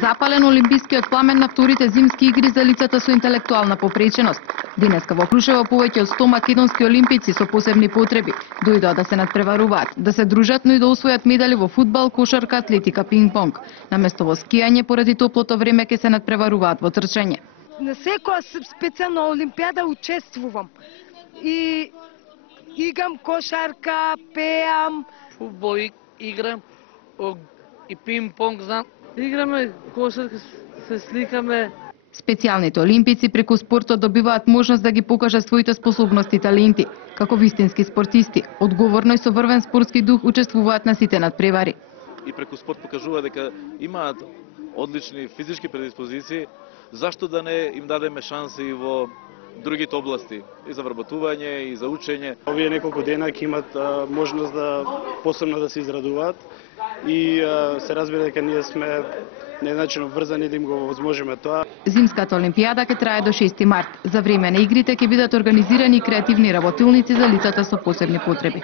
Запален олимпискиот пламен на вторите зимски игри за лицата со интелектуална попреченост. Денеска во Крушево повеќе од 100 македонски олимпици со посебни потреби дојдоа да се надпреваруваат, да се дружат, но и да освојат медали во фудбал, кошарка, атлетика, пинг-понг. Наместо во скијање, поради топлото време ќе се надпреваруваат во трчање. На секоја специјална олимпијада учествувам. И играм кошарка, пеам, фудбал играм и пинг-понг знам. Играме кошарка, се сликаме. Специјалните олимпици преку спортот добиваат можност да ги покажат своите способности и таленти. Како вистински спортисти, одговорно и со врвен спортски дух учествуваат на сите надпревари. И преку спорт покажува дека имаат одлични физички предиспозиции, зашто да не им дадеме шанси и во другите области, и за вработување, и за учење. Овие неколку дена ќе имат можност да посебно да се израдуваат и се разбира дека ние сме на едначено врзани да им го возможиме тоа. Зимската олимпијада ќе трае до 6 март. За време на игрите ќе бидат организирани креативни работилници за лицата со посебни потреби.